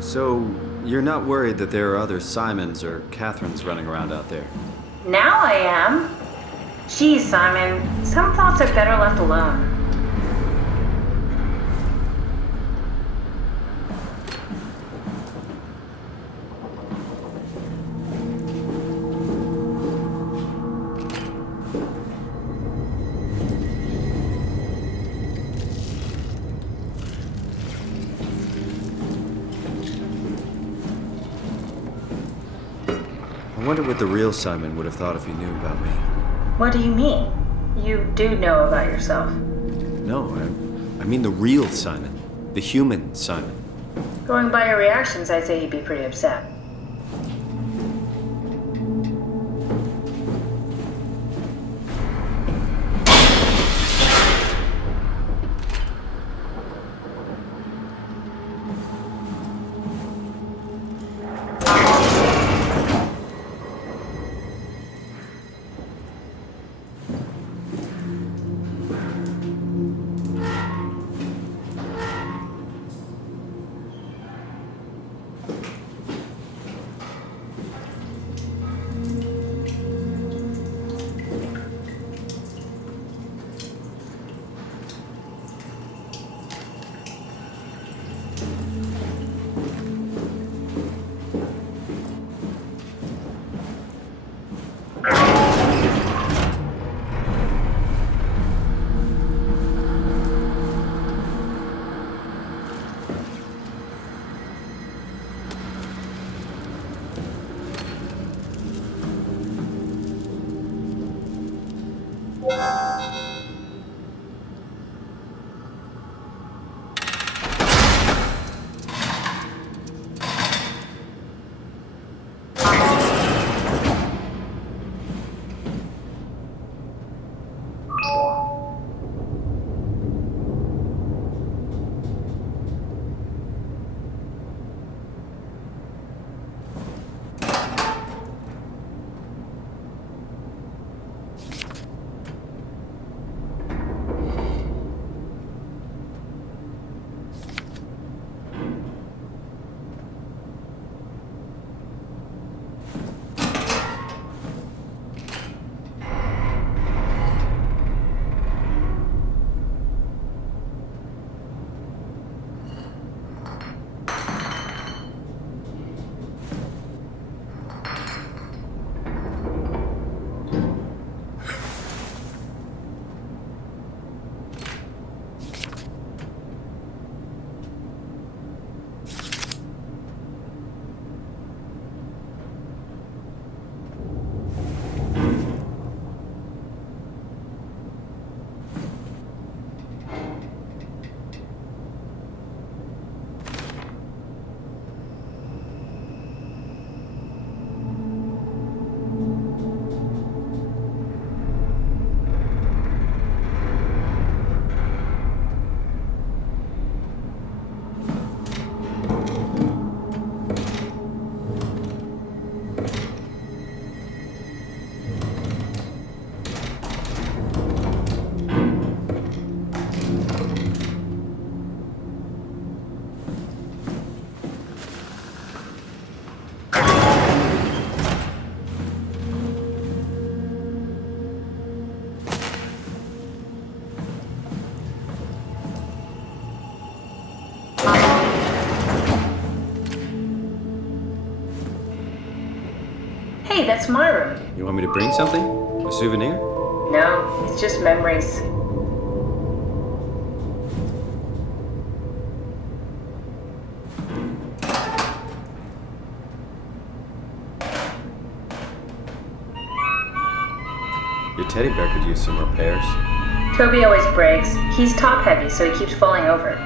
So, you're not worried that there are other Simons or Catherines running around out there? Now I am. Geez, Simon, some thoughts are better left alone. I wonder what the real Simon would have thought if he knew about me. What do you mean? You do know about yourself. No, I mean the real Simon. The human Simon. Going by your reactions, I'd say he'd be pretty upset. Hey, that's my room. You want me to bring something? A souvenir? No, it's just memories. Your teddy bear could use some repairs. Toby always breaks. He's top heavy, so he keeps falling over.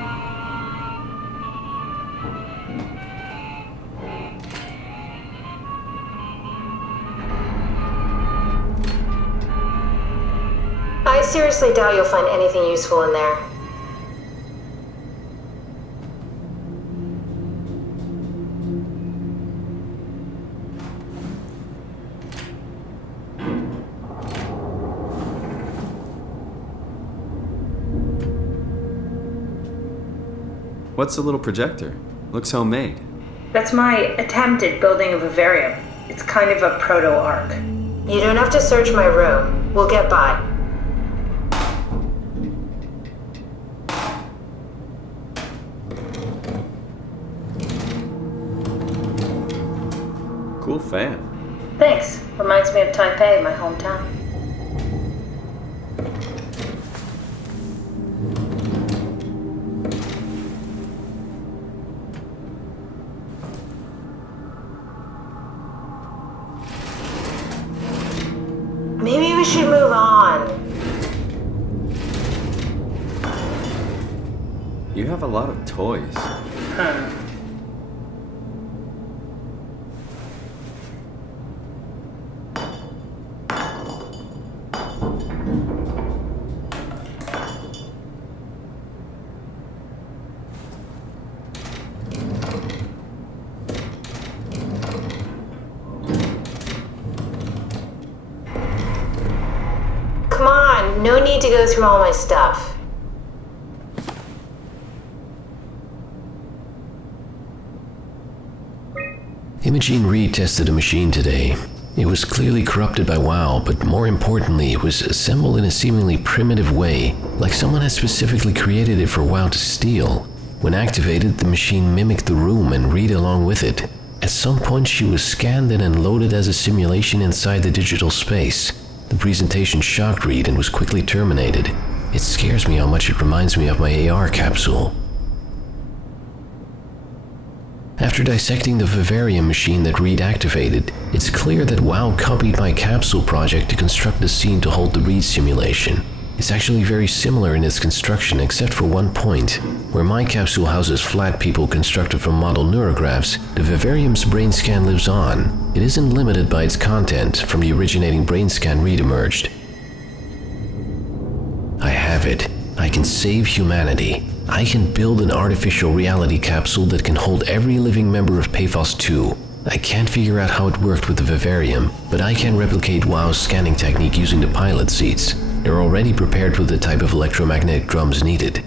I seriously doubt you'll find anything useful in there. What's the little projector? Looks homemade. That's my attempt at building a vivarium. It's kind of a proto-ark. You don't have to search my room. We'll get by. Cool fan. Thanks. Reminds me of Taipei, my hometown. Maybe we should move on. You have a lot of toys. Come on, no need to go through all my stuff. Imogene retested a machine today. It was clearly corrupted by WoW, but more importantly, it was assembled in a seemingly primitive way, like someone had specifically created it for WoW to steal. When activated, the machine mimicked the room and read along with it. At some point, she was scanned in and loaded as a simulation inside the digital space. The presentation shocked Reed and was quickly terminated. It scares me how much it reminds me of my AR capsule. After dissecting the vivarium machine that Reed activated, it's clear that WoW copied my capsule project to construct the scene to hold the Reed simulation. It's actually very similar in its construction except for one point. Where my capsule houses flat people constructed from model neurographs, the vivarium's brain scan lives on. It isn't limited by its content from the originating brain scan Reed emerged. I have it. I can save humanity. I can build an artificial reality capsule that can hold every living member of Paphos 2. I can't figure out how it worked with the vivarium, but I can replicate WoW's scanning technique using the pilot seats. They're already prepared with the type of electromagnetic drums needed.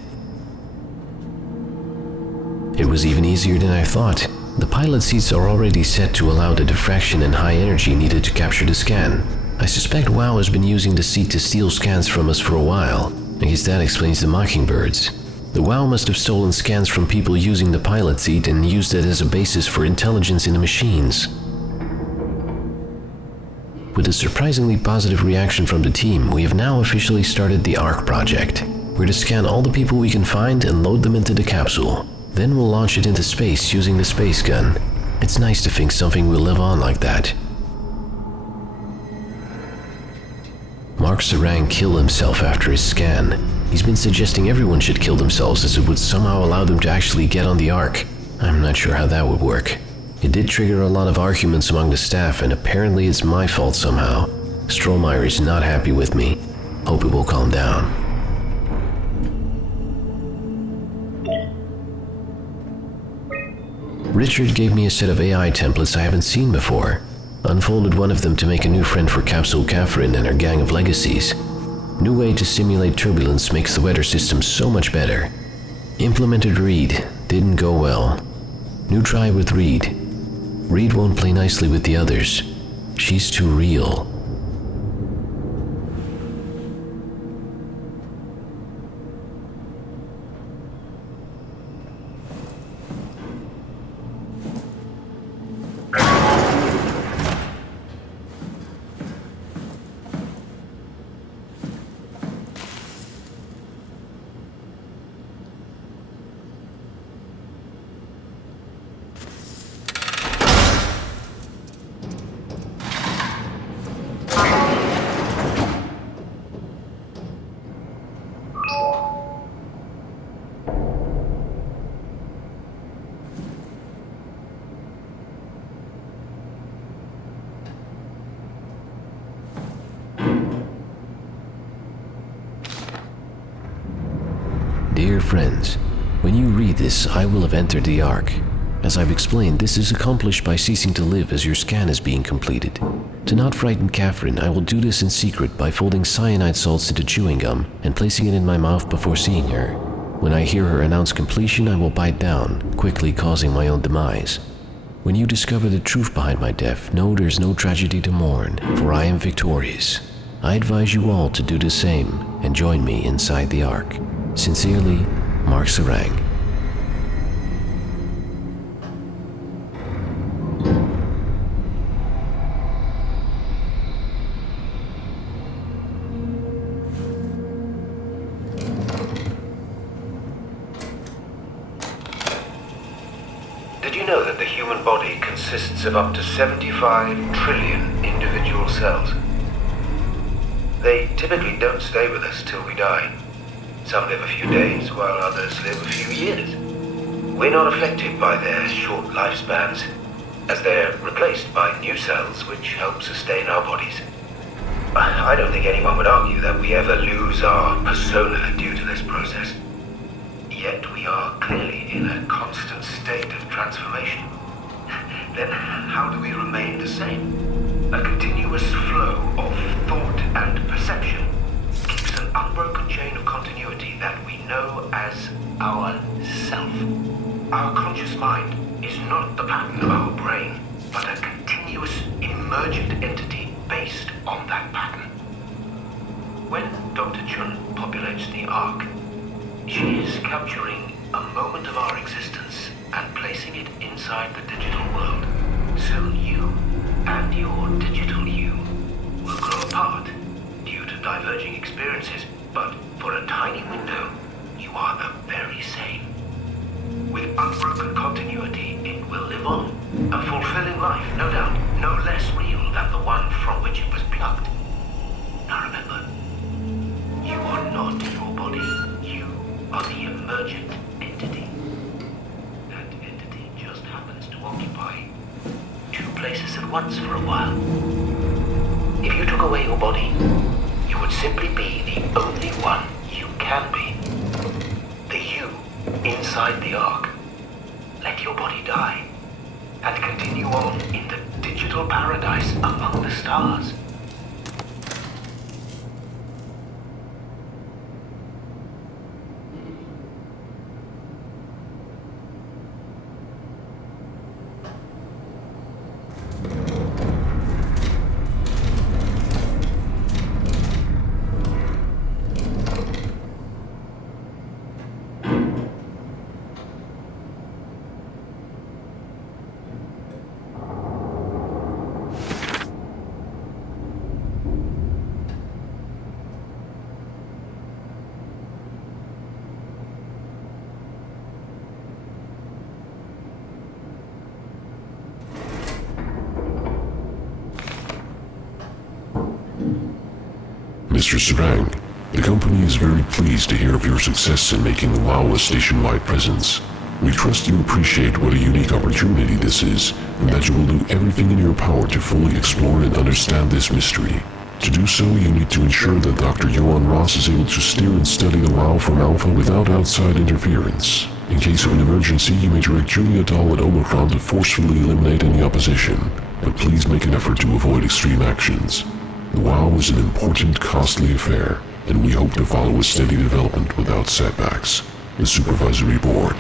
It was even easier than I thought. The pilot seats are already set to allow the diffraction and high energy needed to capture the scan. I suspect WoW has been using the seat to steal scans from us for a while. I guess that explains the mockingbirds. The WoW must have stolen scans from people using the pilot seat and used it as a basis for intelligence in the machines. With a surprisingly positive reaction from the team, we have now officially started the ARC project. We're to scan all the people we can find and load them into the capsule. Then we'll launch it into space using the space gun. It's nice to think something will live on like that. Mark Sarang killed himself after his scan. He's been suggesting everyone should kill themselves as it would somehow allow them to actually get on the Ark. I'm not sure how that would work. It did trigger a lot of arguments among the staff, and apparently it's my fault somehow. Strohmeyer is not happy with me. Hope it will calm down. Richard gave me a set of AI templates I haven't seen before. Unfolded one of them to make a new friend for Capsule Catherine and her gang of legacies. New way to simulate turbulence makes the weather system so much better. Implemented Reed, didn't go well. New try with Reed. Reed won't play nicely with the others. She's too real. Dear friends, when you read this, I will have entered the Ark. As I've explained, this is accomplished by ceasing to live as your scan is being completed. To not frighten Catherine, I will do this in secret by folding cyanide salts into chewing gum and placing it in my mouth before seeing her. When I hear her announce completion, I will bite down, quickly causing my own demise. When you discover the truth behind my death, know there's no tragedy to mourn, for I am victorious. I advise you all to do the same and join me inside the Ark. Sincerely, Mark Sarang. Did you know that the human body consists of up to 75 trillion individual cells? They typically don't stay with us till we die. Some live a few days, while others live a few years. We're not affected by their short lifespans, as they're replaced by new cells which help sustain our bodies. I don't think anyone would argue that we ever lose our persona due to this process. Yet we are clearly in a constant state of transformation. Then how do we remain the same? A continuous flow of thought and perception keeps an unbroken chain of continuity that we know as our self. Our conscious mind is not the pattern of our brain, but a continuous emergent entity based on that pattern. When Dr. Chun populates the Ark, she is capturing a moment of our existence and placing it inside the digital world. Soon you and your digital you will grow apart due to diverging experiences, but for a tiny window, you are the very same. With unbroken continuity, it will live on. A fulfilling life, no doubt, no less real than the one from which it was plucked. Now remember, you are not your body. You are the emergent entity. That entity just happens to occupy two places at once for a while. If you took away your body, you would simply be the only one you can be. The you inside the Ark. Let your body die and continue on in the digital paradise among the stars. Mr. Sarang, the company is very pleased to hear of your success in making WoW a nationwide presence. We trust you appreciate what a unique opportunity this is, and that you will do everything in your power to fully explore and understand this mystery. To do so, you need to ensure that Dr. Johan Ross is able to steer and study the WoW from Alpha without outside interference. In case of an emergency, you may direct Julia Dahl and Omicron to forcefully eliminate any opposition, but please make an effort to avoid extreme actions. WoW is an important, costly affair, and we hope to follow a steady development without setbacks. The Supervisory Board.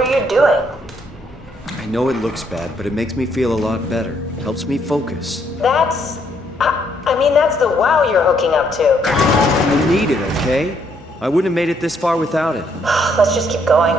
are you doing? I know it looks bad, but it makes me feel a lot better. Helps me focus. That's... I mean, that's the wow you're hooking up to. I need it, okay? I wouldn't have made it this far without it. Let's just keep going.